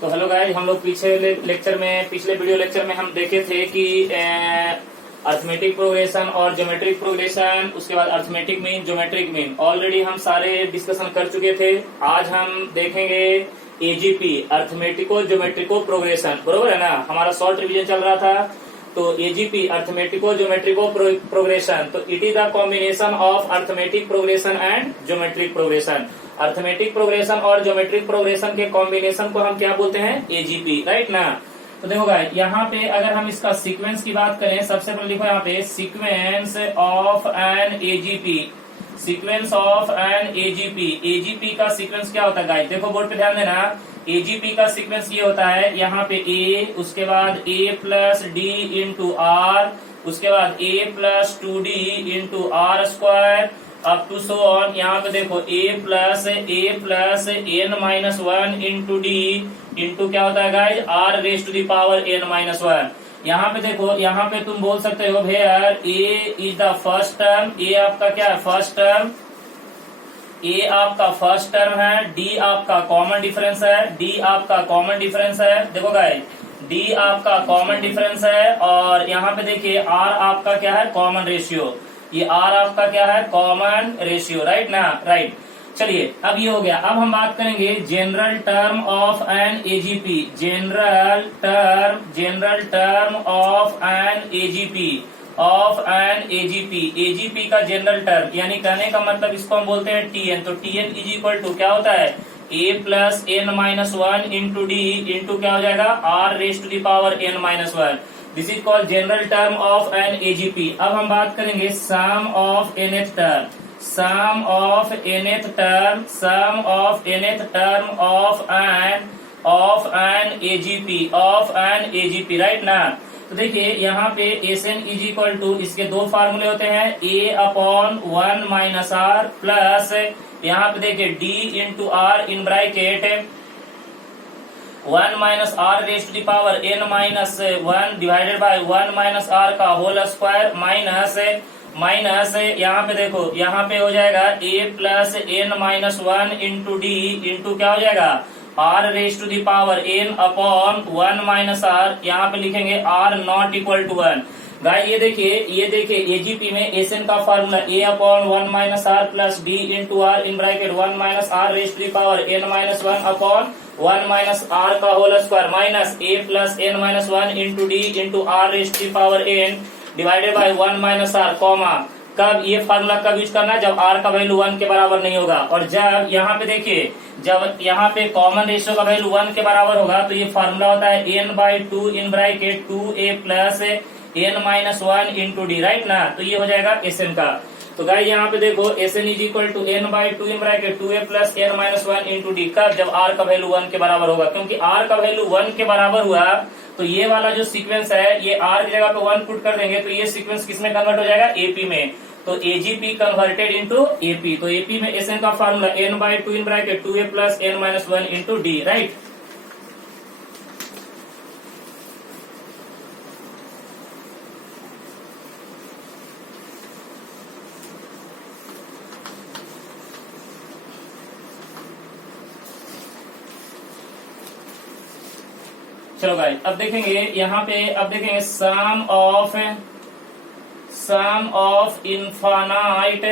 तो hello guys, हम लोग पिछले वीडियो लेक्चर में हम देखे थे कि अर्थमेटिक प्रोग्रेशन और ज्योमेट्रिक प्रोग्रेशन, उसके बाद arithmetic mean, geometric mean already हम सारे डिस्कशन कर चुके थे। आज हम देखेंगे एजीपी, अर्थमेटिको ज्योमेट्रिको प्रोग्रेशन। बरोबर है ना, हमारा शॉर्ट रिवीजन चल रहा था। तो एजीपी, अर्थमेटिको ज्योमेट्रिको प्रोग्रेशन, तो it is the combination of arithmetic progression and geometric progression. Arithmetic progression और ज्योमेट्रिक प्रोग्रेशन के कॉम्बिनेशन को हम क्या बोलते हैं? एजीपी, राइट ना। तो देखो गाइस, यहाँ पे अगर हम इसका सीक्वेंस की बात करें, सबसे पहले लिखो यहाँ पे sequence of an AGP. Sequence of an AGP, AGP का सीक्वेंस क्या होता है गाइस? देखो बोर्ड पे ध्यान देना। एजीपी का सीक्वेंस ये होता है, यहाँ पे ए, उसके बाद a plus D into r, उसके बाद a plus 2d into r square up to so on. यहाँ पे देखो a plus N minus one into d into क्या होता है guys? R raise to the power n minus one. यहाँ पे देखो, यहाँ पे तुम बोल सकते हो where a is the first term. A आपका क्या है? First term. ए आपका फर्स्ट टर्म है, डी आपका कॉमन डिफरेंस है, डी आपका कॉमन डिफरेंस है। देखो गाइज, डी आपका कॉमन डिफरेंस है और यहाँ पे देखिए आर आपका क्या है? Common ratio. ये आर आपका क्या है? कॉमन रेशियो, राइट ना, राइट। चलिए अब ये हो गया। अब हम बात करेंगे general term of an AGP. General term of an AGP, of an AGP. AGP का जनरल टर्म, यानी कहने का मतलब इसको हम बोलते हैं टीएन। तो टीएन इज इक्वल टू क्या होता है? A plus N minus one into d into क्या हो जाएगा? R raise to the power n minus one. This is called general term of an AGP. अब हम बात करेंगे sum of nth term. Sum of nth term, sum of nth term of an AGP, of an AGP, right ना। तो देखिए यहाँ पे S N is equal to, इसके दो फार्मूले होते हैं, ए upon one minus are plus यहाँ पे देखिए d into r in bracket one minus r raise to the power n minus one divided by one minus are का होल स्क्वायर माइनस यहाँ पे देखो, यहाँ पे हो जाएगा a plus N minus one into d into क्या हो जाएगा? R raise to the power n upon one minus r. यहाँ पे लिखेंगे r not equal to one. Guys ये देखिए एजीपी में एस एन का formula a upon one minus are plus D into r in bracket one minus r raise to the power n minus one upon one minus are का whole square minus a plus N minus one into d into r raise to the power n divided by one minus r, comma. कब ये formula कब use करना है? जब are का value one के बराबर नहीं होगा। और जब यहाँ पे देखिए, जब यहाँ पे कॉमन रेशियो का वैल्यू वन के बराबर होगा तो ये फार्मूला होता है N by two in bracket two A plus N minus one into D, right ना। तो ये हो जाएगा एस एन का। तो गाइस यहाँ पे देखो S N is equal to N by two in bracket two A plus N minus one into D. कब? जब आर का वैल्यू वन के बराबर होगा। क्योंकि आर का वैल्यू वन के बराबर हुआ तो ये वाला जो सीक्वेंस है, ये आर की जगह पे वन पुट कर देंगे तो ये सीक्वेंस किसमें कन्वर्ट हो जाएगा? एपी में। तो एजीपी कन्वर्टेड इनटू एपी। तो एपी में एस एन का formula n by two in bracket two A plus N minus one into D, right. चलो गाइस अब देखेंगे यहाँ पे, अब देखेंगे sum of infinite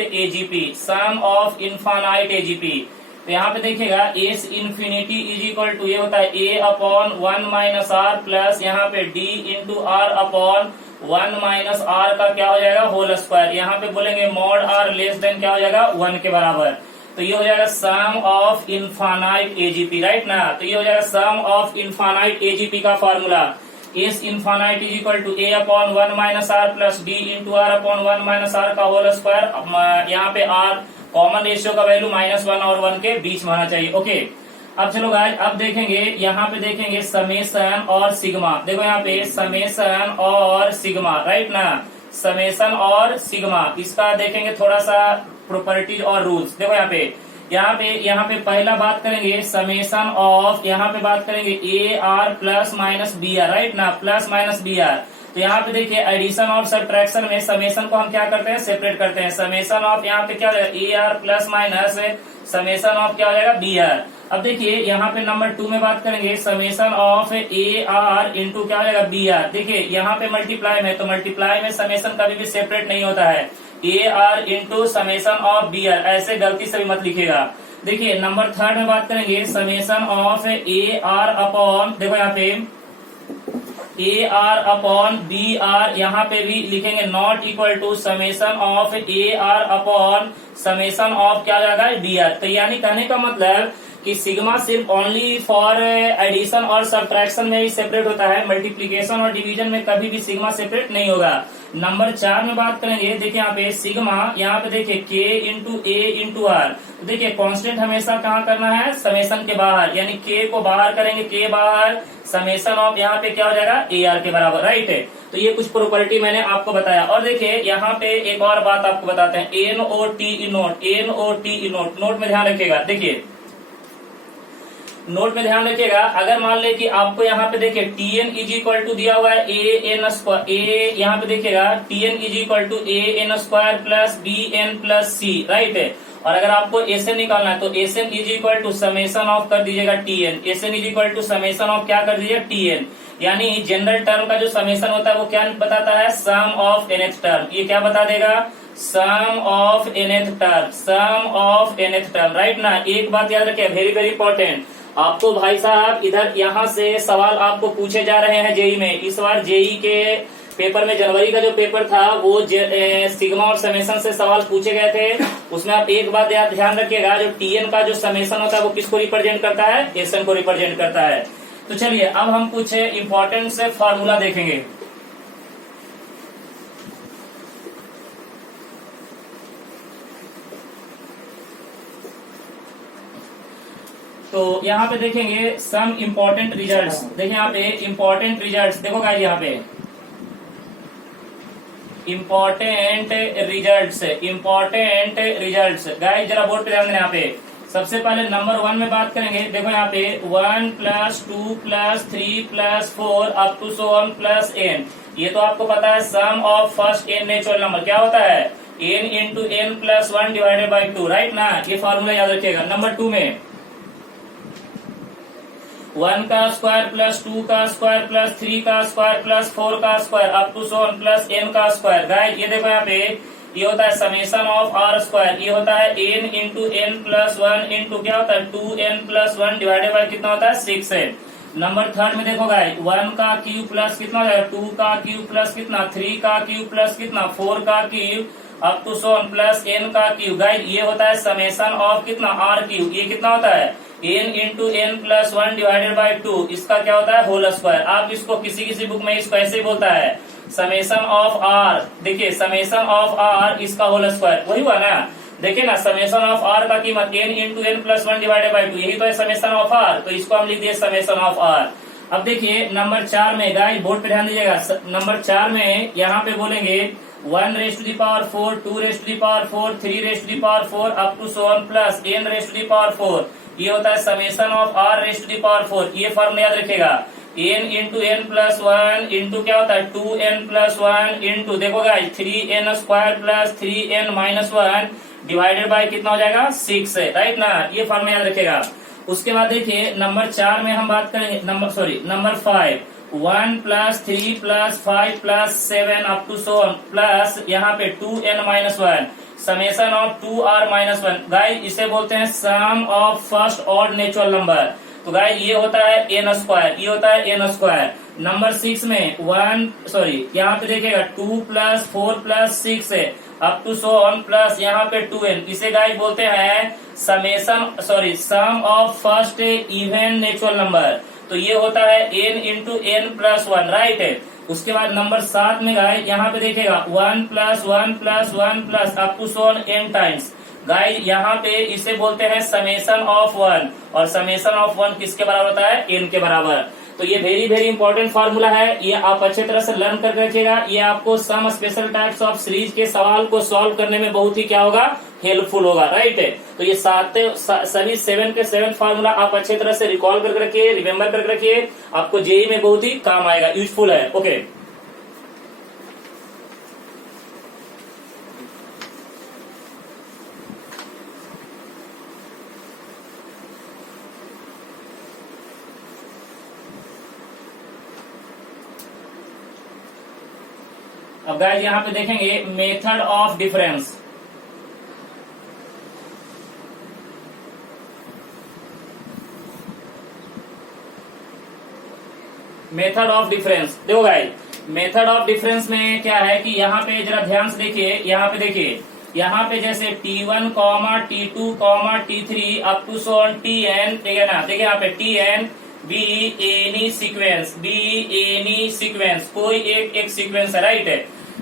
AGP, sum of infinite AGP. तो यहाँ पे देखिएगा S infinity is equal to ये होता है a upon one minus are plus यहाँ पे d into are upon one minus are का क्या हो जाएगा? Whole square. यहाँ पे बोलेंगे मॉड आर लेस देन क्या हो जाएगा? वन के बराबर। तो ये हो जाएगा sum of infinite AGP, right ना। तो ये हो जाएगा सम ऑफ इनफानाइट एजीपी का formula S infinite is equal to A upon one minus are plus D into are upon one minus are का होल स्क्वायर। यहाँ पे आर कॉमन रेशियो का वैल्यू माइनस वन और one के बीच में होना चाहिए। ओके, अब चलो गाइस अब देखेंगे, यहाँ पे देखेंगे समेशन और सिग्मा। देखो यहाँ पे समेशन और सिग्मा, राइट ना। समेशन और सिग्मा, इसका देखेंगे थोड़ा सा प्रॉपर्टीज और रूल्स। देखो यहाँ पे पहला बात करेंगे समेशन ऑफ, यहाँ पे बात करेंगे A R plus minus B R, right ना, प्लस माइनस बी आर। तो यहाँ पे देखिए एडिशन और सब्ट्रैक्शन में समेशन को हम क्या करते हैं, सेपरेट करते हैं। समेशन ऑफ यहाँ पे क्या हो जाएगा, ए R plus minus summation of क्या हो जाएगा, बी आर। अब देखिए यहाँ पे नंबर 2 में बात करेंगे, summation of A R into क्या हो जाएगा, बी आर। देखिए यहाँ पे मल्टीप्लाई में, तो मल्टीप्लाई में समेशन कभी भी सेपरेट नहीं होता है, A R into summation of B R, ऐसे गलती से भी मत लिखेगा। देखिए नंबर 3 में बात करेंगे, summation of A R upon, देखो यहाँ पे A R upon B R, यहाँ पे भी लिखेंगे not equal to summation of A R upon summation of क्या जाएगा, बी आर। तो यानी कहने का मतलब कि सिग्मा सिर्फ ओनली फॉर एडिशन और सब्ट्रैक्शन में ही सेपरेट होता है, मल्टीप्लीकेशन और डिवीजन में कभी भी सिग्मा सेपरेट नहीं होगा। नंबर 4 में बात करेंगे, देखिए यहाँ पे सिग्मा, यहाँ पे देखिए के इंटू ए इंटू आर। तो देखिए कांस्टेंट हमेशा कहाँ करना है, समेशन के बाहर, यानी के को बाहर करेंगे, के बाहर, समेशन ऑफ यहाँ पे क्या हो जाएगा, ए आर के बराबर, राइट है। तो ये कुछ प्रॉपर्टी मैंने आपको बताया। और देखिए यहाँ पे एक और बात आपको बताते हैं, N O T E note, N O T E note, note में ध्यान रखिएगा। देखिए नोट में ध्यान रखिएगा, अगर मान ले कि आपको यहाँ पे देखिए T N is equal to दिया हुआ है ए एन स्क्वायर, ए यहाँ पे देखिएगा T N is equal to A N square plus B N plus C, right है। और अगर आपको एस एन निकालना है तो S N is equal to summation of कर दीजिएगा T N, S N is equal to summation of क्या कर दीजिएगा, टी एन। यानी जनरल टर्म का जो समेशन होता है वो क्या बताता है, सम ऑफ nth टर्म। ये क्या बता देगा, sum of nth term, sum of nth term, right ना। एक बात याद रखिए, वेरी वेरी इंपॉर्टेंट, आपको भाई साहब इधर यहाँ से सवाल आपको पूछे जा रहे हैं जेई में। इस बार जेई के पेपर में, जनवरी का जो पेपर था वो सिग्मा और समेशन से सवाल पूछे गए थे। उसमें आप एक बात ध्यान रखिएगा, जो टीएन का जो समेशन होता है वो किसको रिप्रेजेंट करता है, एसएन को रिप्रेजेंट करता है। तो चलिए अब हम कुछ इंपॉर्टेंट से फॉर्मूला देखेंगे। तो यहाँ पे देखेंगे सम इम्पोर्टेंट रिजल्ट्स। देखिए यहाँ पे इम्पोर्टेंट रिजल्ट्स, देखो गाइस यहाँ पे important results, important results. Guys जरा बोर्ड पे ध्यान देना। यहाँ पे सबसे पहले नंबर 1 में बात करेंगे। देखो यहाँ पे 1 + 2 + 3 + 4 up to so on plus n। ये तो आपको पता है sum of first n natural number क्या होता है, n into n + 1 divided by 2, right ना। ये फॉर्मूला याद रखिएगा। नंबर 2 में 1 का स्क्वायर प्लस 2 का स्क्वायर प्लस 3 का स्क्वायर प्लस 4 का square up to so on plus n का स्क्वायर। गाइस ये देखो यहाँ पे ये होता है समेशन ऑफ आर स्क्वायर। ये होता है n इंटू n + 1 इंटू क्या होता है 2n + 1 डिवाइडेड बाई कितना होता है 6 है। नंबर 3 में देखो गाइस 1 का क्यूब प्लस कितना हो जाएगा 2 का क्यूब प्लस कितना 3 का क्यूब प्लस कितना 4 का cube up to so on plus n का क्यूब। गाइस ये होता है समेशन ऑफ कितना r क्यूब। ये कितना होता है n into n + 1 divided by 2। इसका क्या होता है होल स्क्वायर। आप इसको किसी बुक में इसको ऐसे ही बोलता है समेशन ऑफ r। देखिए समेशन ऑफ r इसका होल स्क्वायर वही हुआ ना। देखिए ना समेशन ऑफ r का कीमत n into n + 1 divided by 2, यही तो है समेशन ऑफ r। तो इसको हम लिख दिए समेशन ऑफ r। अब देखिए नंबर 4 में, गाइस बोर्ड पे ध्यान दीजिएगा। नंबर 4 में यहाँ पे बोलेंगे 1⁴, 2⁴, 3⁴ up to so on plus n⁴। ये होता है समेशन ऑफ r⁴। ये फॉर्मूला याद रखेगा n इंटू n + 1 इंटू क्या होता है 2n + 1 इंटू देखो guys 3n² plus 3n - 1 divided by कितना हो जाएगा 6 है, राइट ना। ये फॉर्मूला याद रखेगा। उसके बाद देखिए नंबर 4 में हम बात करेंगे number 5 1 + 3 + 5 + 7 up to so on plus यहाँ पे 2n - 1 summation of 2r - 1। Guys इसे बोलते हैं sum of first odd natural number. तो गाइस ये होता है n², ये होता है n²। नंबर 6 में यहाँ पे देखिएगा 2 + 4 + 6 है up to so on plus यहाँ पे 2n। इसे गाइस बोलते हैं sum of first even natural number. तो ये होता है n इंटू n + 1, राइट है। उसके बाद नंबर 7 में गाइस यहाँ पे देखिएगा 1 + 1 + 1 plus up to so on n times. Guys यहाँ पे इसे बोलते हैं समेशन ऑफ 1, और समेशन ऑफ 1 किसके बराबर होता है n के बराबर। तो ये वेरी वेरी इंपॉर्टेंट फार्मूला है, ये आप अच्छे तरह से लर्न करके रखिएगा। ये आपको some special types of series के सवाल को सॉल्व करने में बहुत ही क्या होगा, हेल्पफुल होगा, राइट है। तो ये सभी 7 के 7 फार्मूला आप अच्छे तरह से रिकॉल करके रखिए, रिमेम्बर करके रखिए, आपको जेई में बहुत ही काम आएगा, यूजफुल है। ओके अब गाइस यहाँ पे देखेंगे method of difference. Method of difference देखो गाइस, मेथड ऑफ डिफरेंस में क्या है कि यहाँ पे जरा ध्यान से देखिए, यहाँ पे देखिए, यहाँ पे जैसे T1, T2, T3 up to Son Tn, ठीक है ना। देखिए यहाँ पे Tn बी एनी सीक्वेंस, कोई एक सीक्वेंस है, राइट है।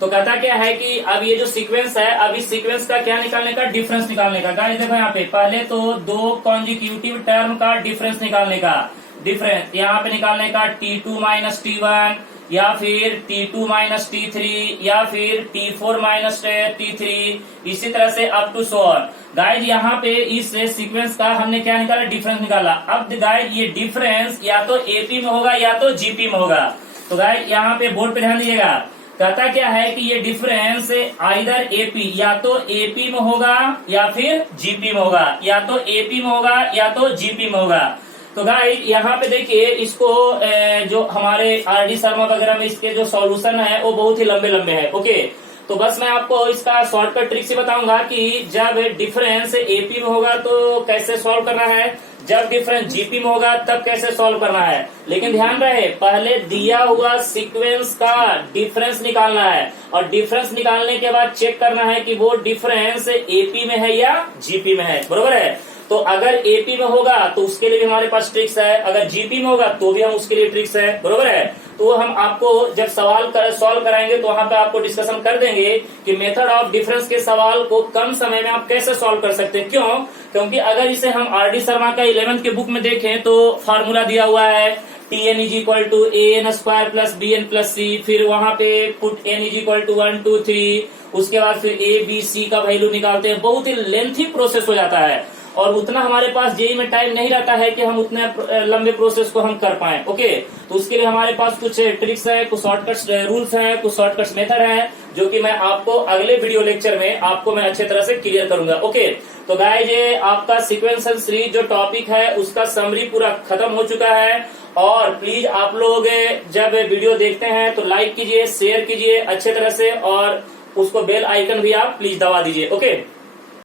तो कहता क्या है कि अब ये जो सीक्वेंस है, अब इस सीक्वेंस का क्या निकालने का, डिफरेंस निकालने का। गाइस देखो यहाँ पे पहले तो दो कॉन्जिक्यूटिव टर्म का डिफरेंस निकालने का, डिफरेंस यहाँ पे निकालने का T2 माइनस T1 या फिर T2 माइनस T3 या फिर T4 माइनस T3, इसी तरह से up to so on. Guys यहाँ पे इस सीक्वेंस का हमने क्या निकाला, डिफरेंस निकाला। अब गाइज ये डिफरेंस या तो एपी में होगा या तो जीपी में होगा। तो गाइज यहाँ पे बोर्ड पे ध्यान दीजिएगा, कहता क्या है कि ये डिफरेंस आइदर एपी, या तो एपी में होगा या फिर जीपी में होगा, या तो एपी में होगा या तो जीपी में होगा। तो गाइस यहाँ पे देखिए, इसको जो हमारे आरडी शर्मा वगैरह में इसके जो सॉल्यूशन है वो बहुत ही लंबे लंबे हैं। ओके, तो बस मैं आपको इसका शॉर्टकट ट्रिक से बताऊंगा कि जब डिफरेंस एपी में होगा तो कैसे सॉल्व करना है, जब डिफरेंस जीपी में होगा तब कैसे सॉल्व करना है। लेकिन ध्यान रहे, पहले दिया हुआ सीक्वेंस का डिफरेंस निकालना है और डिफरेंस निकालने के बाद चेक करना है कि वो डिफरेंस एपी में है या जीपी में है, बरोबर है। तो अगर एपी में होगा तो उसके लिए भी हमारे पास ट्रिक्स है, अगर जीपी में होगा तो भी हम उसके लिए ट्रिक्स है, बरोबर है। तो हम आपको जब सवाल सॉल्व कराएंगे तो वहां पे आपको डिस्कशन कर देंगे कि मेथड ऑफ डिफरेंस के सवाल को कम समय में आप कैसे सॉल्व कर सकते हैं। क्यों? क्योंकि अगर इसे हम आरडी शर्मा का 11th के बुक में देखें तो फार्मूला दिया हुआ है Tn is equal to an square plus bn plus c, फिर वहां पे put n is equal to 1 2 3, उसके बाद फिर a b c का वैल्यू निकालते हैं। बहुत ही लेंथी प्रोसेस हो जाता है और उतना हमारे पास जेई में टाइम नहीं रहता है कि हम उतने लंबे प्रोसेस को हम कर पाए। ओके, तो उसके लिए हमारे पास कुछ ट्रिक्स है, कुछ शॉर्टकट्स रूल्स हैं, कुछ शॉर्टकट्स मेथड हैं, जो कि मैं आपको अगले वीडियो लेक्चर में आपको मैं अच्छे तरह से क्लियर करूंगा। ओके, तो गाइस ये आपका सीक्वेंशियल सीरीज जो टॉपिक है उसका समरी पूरा खत्म हो चुका है। और प्लीज आप लोग जब वीडियो देखते हैं तो लाइक कीजिए, शेयर कीजिए अच्छे तरह से, और उसको बेल आइकन भी आप प्लीज दबा दीजिए। ओके।